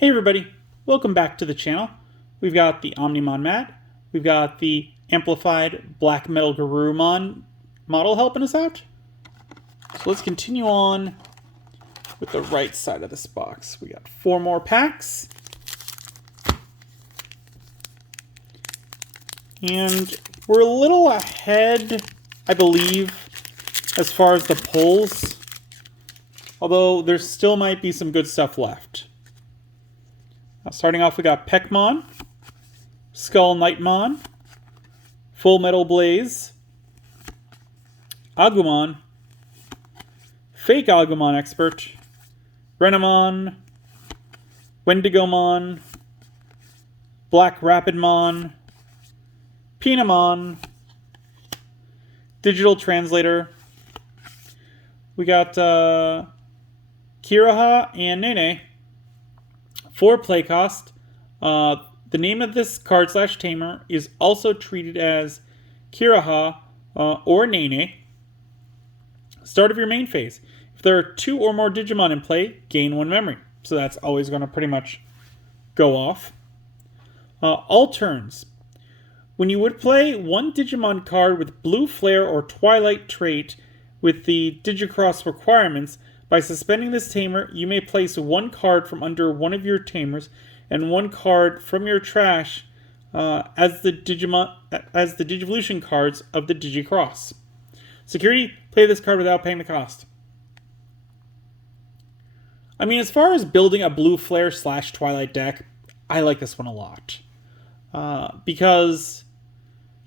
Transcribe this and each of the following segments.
Hey everybody, welcome back to the channel. We've got the Omnimon mat, we've got the amplified Black Metal Garurumon model helping us out. So let's continue on with the right side of this box. We got 4 more packs. And we're a little ahead, I believe, as far as the pulls. Although there still might be some good stuff left. Starting off, we got Peckmon, Skull Knightmon, Full Metal Blaze, Agumon, Fake Agumon Expert, Renamon, Wendigomon, Black Rapidmon, Pinamon, Digital Translator. We got Kiraha and Nene. 4 play cost. The name of this card / tamer is also treated as Kiraha or Nene. Start of your main phase. If there are 2 or more Digimon in play, gain 1 memory. So that's always going to pretty much go off. All turns. When you would play 1 Digimon card with Blue Flare or Twilight trait with the Digicross requirements, by suspending this tamer, you may place 1 card from under one of your tamers and 1 card from your trash as the Digivolution cards of the Digicross. Security, play this card without paying the cost. I mean, as far as building a Blue Flare / Twilight deck, I like this one a lot. Because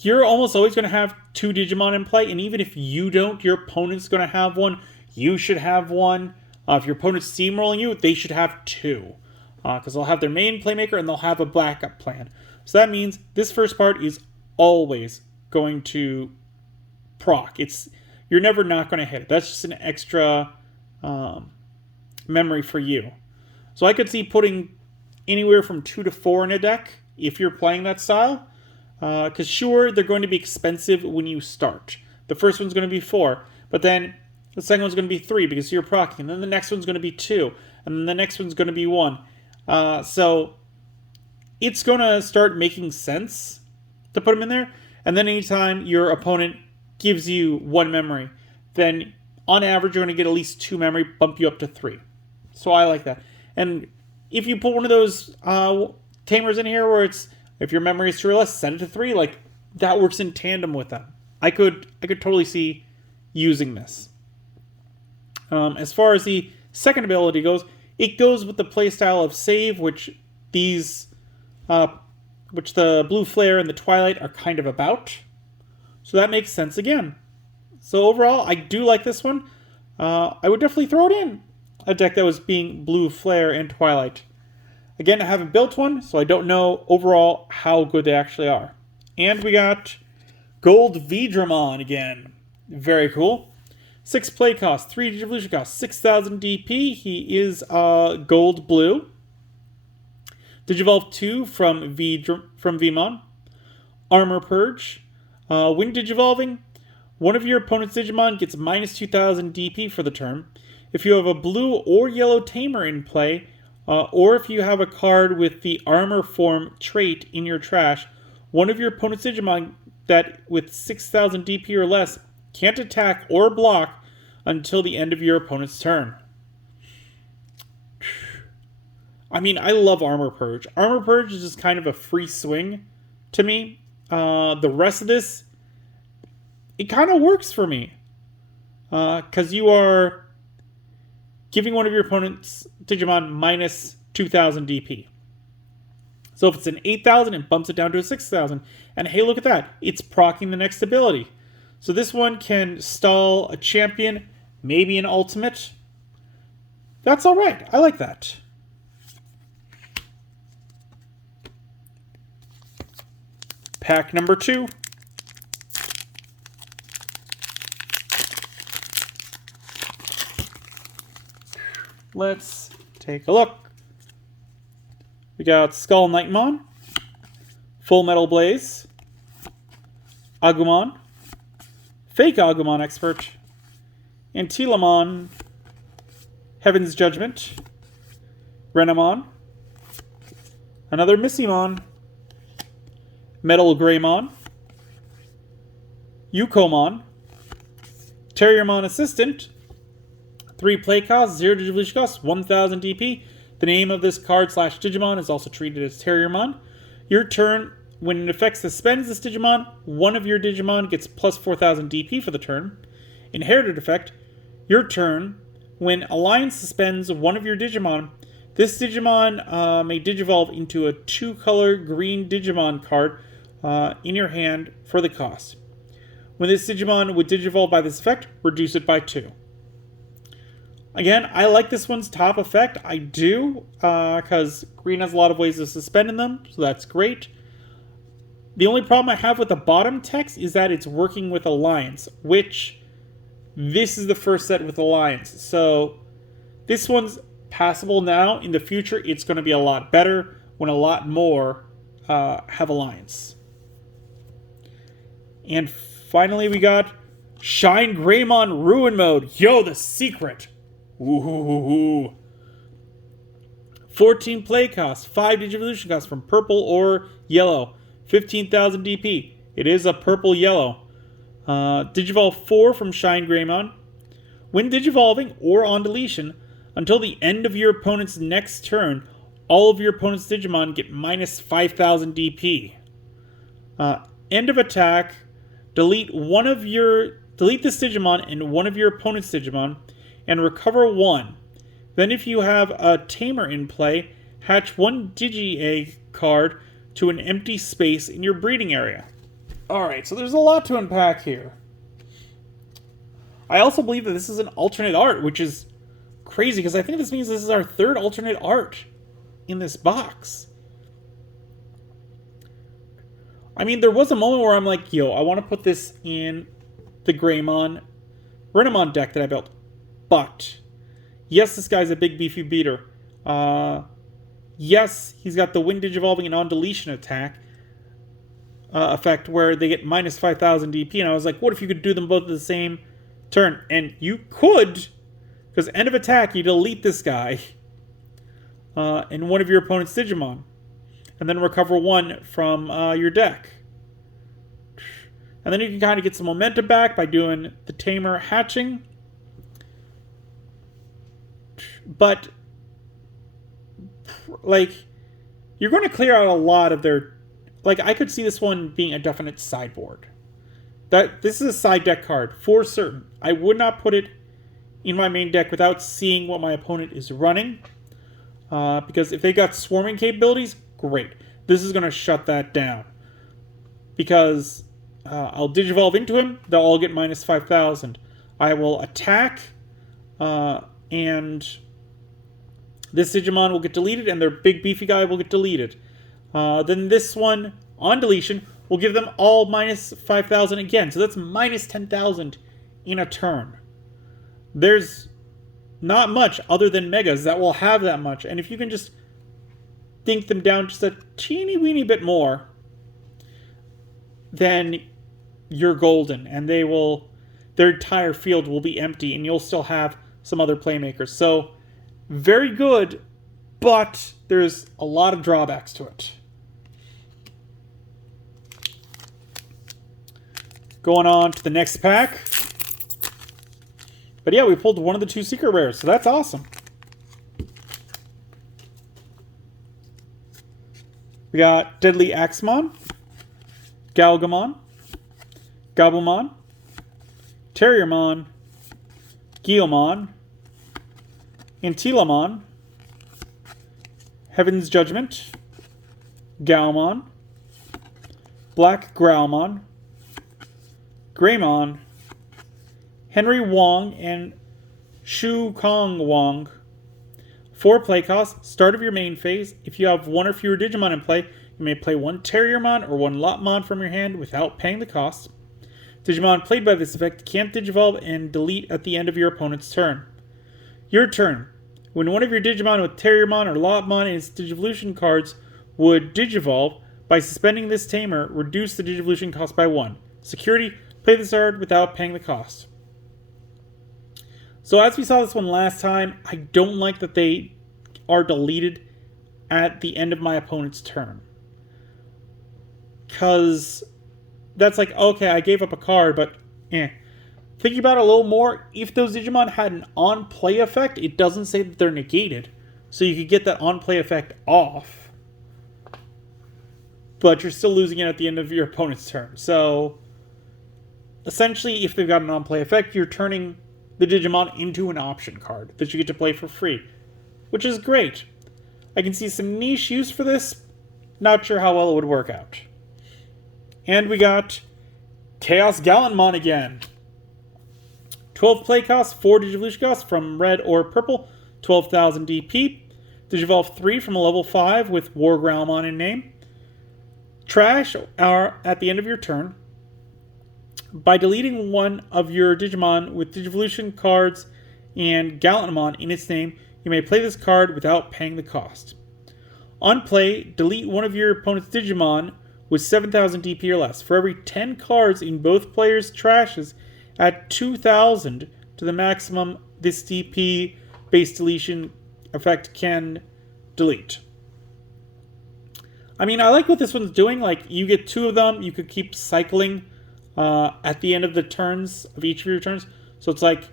you're almost always going to have 2 Digimon in play, and even if you don't, your opponent's going to have one. You should have one. If your opponent's steamrolling you, they should have 2. Because they'll have their main playmaker and they'll have a backup plan. So that means this first part is always going to proc. You're never not going to hit it. That's just an extra memory for you. So I could see putting anywhere from 2 to 4 in a deck if you're playing that style. Because sure, they're going to be expensive when you start. The first one's going to be 4. But then the second one's going to be 3 because you're proccing. And then the next one's going to be 2. And then the next one's going to be 1. So it's going to start making sense to put them in there. And then anytime your opponent gives you 1 memory, then on average you're going to get at least 2 memory, bump you up to 3. So I like that. And if you put one of those tamers in here where it's, if your memory is 2 or less, set it to 3. Like, that works in tandem with them. I could totally see using this. As far as the second ability goes, it goes with the playstyle of Save, which the Blue Flare and the Twilight are kind of about. So that makes sense again. So overall, I do like this one. I would definitely throw it in a deck that was being Blue Flare and Twilight. Again, I haven't built one, so I don't know overall how good they actually are. And we got Gold Vidramon again. Very cool. 6 play cost, 3 Digivolution cost, 6,000 DP. He is gold blue. Digivolve 2 from Vmon. Armor Purge. When Digivolving, one of your opponent's Digimon gets minus 2,000 DP for the turn. If you have a blue or yellow tamer in play, or if you have a card with the Armor Form trait in your trash, one of your opponent's Digimon that with 6,000 DP or less can't attack or block until the end of your opponent's turn. I mean, I love Armor Purge. Armor Purge is just kind of a free swing to me. The rest of this, it kind of works for me. Because you are giving one of your opponent's Digimon minus 2,000 DP. So if it's an 8,000, it bumps it down to a 6,000. And hey, look at that. It's proccing the next ability. So this one can stall a champion, maybe an ultimate. That's alright. I like that. Pack number 2. Let's take a look. We got Skull Knightmon, Full Metal Blaze, Agumon, Fake Agumon Expert, Antilamon, Heaven's Judgment, Renamon, Another Missymon. Metal Greymon. Yukomon. Terriermon Assistant. 3 play costs, 0 Digivolution costs, 1000 DP. The name of this card / Digimon is also treated as Terriermon. Your turn, when an effect suspends this Digimon, one of your Digimon gets plus 4000 DP for the turn. Inherited effect, your turn, when Alliance suspends one of your Digimon, this Digimon may Digivolve into a 2-color green Digimon card in your hand for the cost. When this Digimon would Digivolve by this effect, reduce it by 2. Again, I like this one's top effect. I do, because green has a lot of ways of suspending them, so that's great. The only problem I have with the bottom text is that it's working with Alliance, which this is the first set with Alliance. So this one's passable now. In the future, it's going to be a lot better when a lot more have Alliance. And finally, we got Shine Greymon Ruin Mode. Yo, the secret. Ooh. 14 play costs, 5 Digivolution costs from purple or yellow, 15,000 DP. It is a purple-yellow. Digivolve 4 from Shine Greymon. When Digivolving or on deletion, until the end of your opponent's next turn, all of your opponent's Digimon get minus 5,000 DP. End of attack, delete this Digimon and one of your opponent's Digimon, and recover 1. Then if you have a Tamer in play, hatch 1 Digi-Egg card to an empty space in your breeding area. Alright, so there's a lot to unpack here. I also believe that this is an alternate art, which is crazy, because I think this means this is our 3rd alternate art in this box. I mean, there was a moment where I'm like, yo, I want to put this in the Greymon Renamon deck that I built. But, yes, this guy's a big beefy beater. Yes, he's got the Wind Digivolving and on deletion attack effect where they get minus 5,000 DP. And I was like, what if you could do them both at the same turn? And you could, because end of attack, you delete this guy and one of your opponent's Digimon. And then recover 1 from your deck. And then you can kind of get some momentum back by doing the Tamer hatching. But, like, you're going to clear out a lot of their... Like, I could see this one being a definite sideboard. This is a side deck card, for certain. I would not put it in my main deck without seeing what my opponent is running. Because if they got swarming capabilities, great. This is going to shut that down. Because I'll Digivolve into him, they'll all get minus 5,000. I will attack, and this Digimon will get deleted, and their big beefy guy will get deleted. Then this one, on deletion, will give them all minus 5,000 again. So that's minus 10,000 in a turn. There's not much other than Megas that will have that much. And if you can just dink them down just a teeny weeny bit more, then you're golden. And their entire field will be empty, and you'll still have some other playmakers. So, very good, but there's a lot of drawbacks to it. Going on to the next pack. But yeah, we pulled one of the 2 secret rares, so that's awesome. We got Deadly Axemon, Galgamon, Gabumon, Terriermon, Guiomon, Antilamon, Heaven's Judgment, Gaomon, Black Growlmon, Greymon, Henry Wong, and Shu Kong Wong. 4 play costs, start of your main phase. If you have 1 or fewer Digimon in play, you may play 1 Terriermon or 1 Lopmon from your hand without paying the cost. Digimon played by this effect can't Digivolve and delete at the end of your opponent's turn. Your turn. When one of your Digimon with Terriermon or Lopmon and its Digivolution cards would Digivolve, by suspending this Tamer, reduce the Digivolution cost by 1. Security, play this card without paying the cost. So as we saw this one last time, I don't like that they are deleted at the end of my opponent's turn. Because that's like, okay, I gave up a card, but Thinking about it a little more, if those Digimon had an on-play effect, it doesn't say that they're negated. So you could get that on-play effect off. But you're still losing it at the end of your opponent's turn. So, essentially, if they've got an on-play effect, you're turning the Digimon into an option card that you get to play for free. Which is great. I can see some niche use for this. Not sure how well it would work out. And we got Chaos Gallantmon again. 12 play costs, 4 Digivolution costs from red or purple, 12,000 DP. Digivolve 3 from a level 5 with War Growlmon in name. Trash are at the end of your turn. By deleting one of your Digimon with Digivolution cards and Gallantmon in its name, you may play this card without paying the cost. On play, delete one of your opponent's Digimon with 7,000 DP or less. For every 10 cards in both players' trashes, at 2,000 to the maximum this DP base deletion effect can delete. I mean, I like what this one's doing. Like, you get 2 of them. You could keep cycling at the end of the turns of each of your turns. So it's like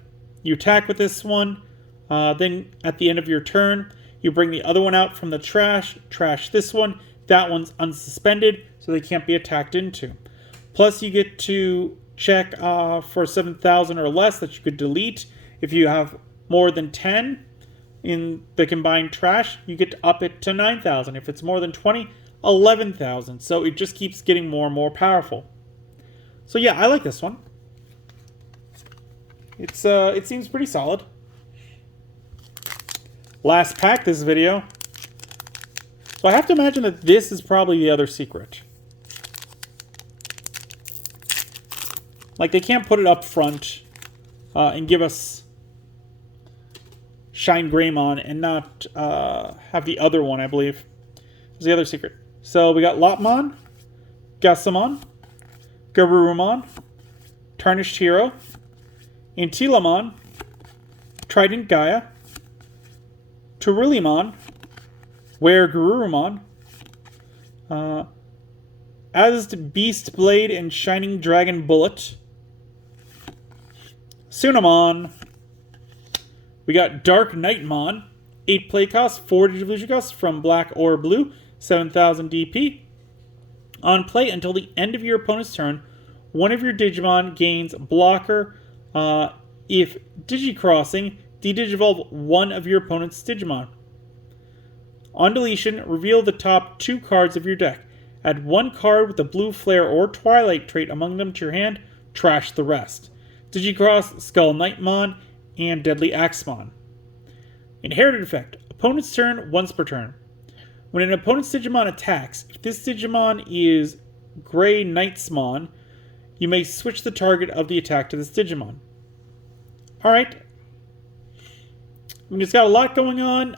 you attack with this one. Then at the end of your turn, you bring the other one out from the trash this one. That one's unsuspended, so they can't be attacked into. Plus, you get to check for 7,000 or less that you could delete. If you have more than 10 in the combined trash, you get to up it to 9,000. If it's more than 20, 11,000. So it just keeps getting more and more powerful. So yeah, I like this one. It seems pretty solid. Last pack this video. So I have to imagine that this is probably the other secret. Like, they can't put it up front and give us Shine Greymon and not have the other one, I believe. Is the other secret. So we got Lopmon, Gasamon, Garurumon, Tarnished Hero, Antilamon, Trident Gaia, Torillimon, Were Garurumon, Azed Beast Blade and Shining Dragon Bullet, Sunamon. We got Dark Knightmon, 8 play costs, 4 Digivolution costs from black or blue, 7,000 DP. On play until the end of your opponent's turn, one of your Digimon gains blocker. If Digicrossing, de-digivolve one of your opponent's Digimon. On deletion, reveal the top 2 cards of your deck. Add 1 card with the blue flare or twilight trait among them to your hand. Trash the rest. Digicross, Skull Knightmon, and Deadly Axemon. Inherited effect. Opponent's turn, once per turn. When an opponent's Digimon attacks, if this Digimon is Grey Knightsmon, you may switch the target of the attack to this Digimon. Alright. I mean, it's got a lot going on.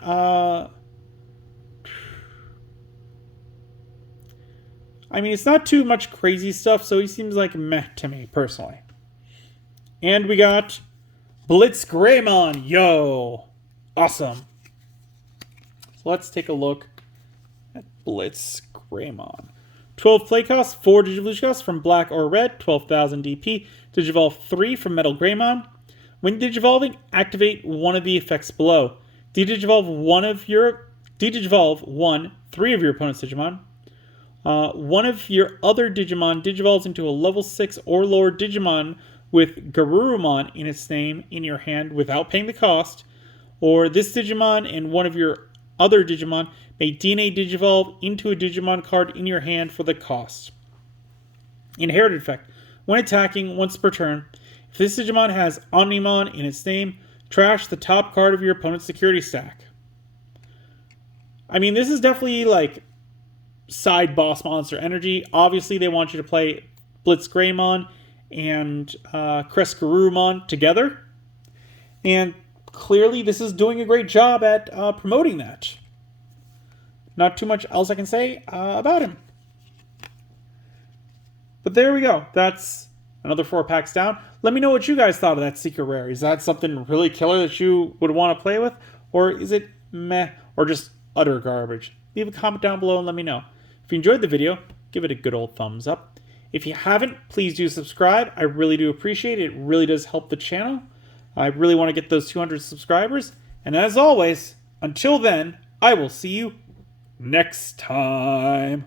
I mean, it's not too much crazy stuff, so he seems like meh to me, personally. And we got Blitz Greymon. Yo! Awesome. So let's take a look at Blitz Greymon. 12 play costs, 4 Digivolution costs from black or red, 12,000 DP. Digivolve 3 from Metal Greymon. When digivolving, activate one of the effects below. De-digivolve 3 of your opponent's Digimon. One of your other Digimon digivolves into a level 6 or lower Digimon with Garurumon in its name in your hand without paying the cost. Or this Digimon and one of your other Digimon may DNA digivolve into a Digimon card in your hand for the cost. Inherited effect. When attacking once per turn, if this Digimon has Omnimon in its name, trash the top card of your opponent's security stack. I mean, this is definitely like side boss monster energy. Obviously, they want you to play Blitz Greymon and Crest Garurumon together. And clearly, this is doing a great job at promoting that. Not too much else I can say about him. But there we go. That's another 4 packs down. Let me know what you guys thought of that secret rare. Is that something really killer that you would want to play with? Or is it meh? Or just utter garbage? Leave a comment down below and let me know. If you enjoyed the video, give it a good old thumbs up. If you haven't, please do subscribe. I really do appreciate it. It really does help the channel. I really want to get those 200 subscribers. And as always, until then, I will see you next time.